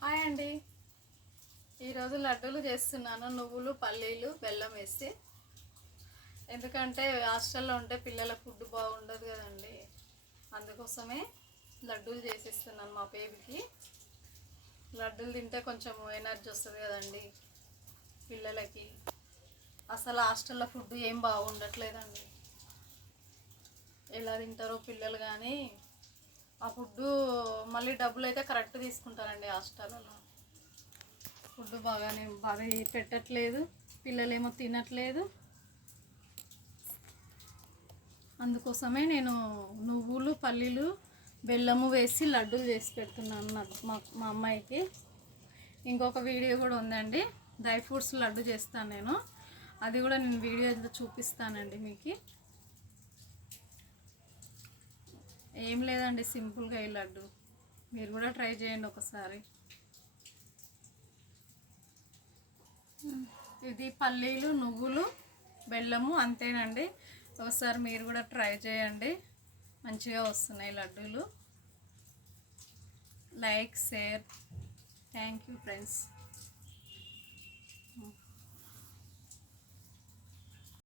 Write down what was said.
Hi అండి. ఈరోజు లడ్డూలు చేస్తున్నాను, నువ్వులు పల్లీలు బెల్లం వేసి. ఎందుకంటే హాస్టల్లో ఉంటే పిల్లల ఫుడ్ బాగుండదు కదండి, అందుకోసమే లడ్డూలు చేసిస్తున్నాను మా బేబీకి. లడ్డూలు తింటే కొంచెం ఎనర్జీ వస్తుంది కదండి పిల్లలకి. అసలు హాస్టల్లో ఫుడ్ ఏం బాగుండట్లేదండి, ఎలా తింటారో పిల్లలు. కానీ ఆ ఫుడ్డు మళ్ళీ డబ్బులు అయితే కరెక్ట్ తీసుకుంటారండి హాస్టల్లో. ఫుడ్ బాగా పెట్టట్లేదు, పిల్లలేమో తినట్లేదు. అందుకోసమే నేను నువ్వులు పల్లీలు బెల్లము వేసి లడ్డూలు చేసి పెడుతున్నాను మా అమ్మాయికి. ఇంకొక వీడియో కూడా ఉందండి, డ్రై ఫ్రూట్స్ లడ్డు చేస్తాను నేను, అది కూడా నేను వీడియో చూపిస్తానండి మీకు. ఏం లేదండి, సింపుల్గా ఈ లడ్డు మీరు కూడా ట్రై చేయండి ఒకసారి. ఇది పల్లీలు నువ్వులు బెల్లము అంతేనండి. ఒకసారి మీరు కూడా ట్రై చేయండి, మంచిగా వస్తున్నాయి లడ్డూలు. Like share. Thank you friends.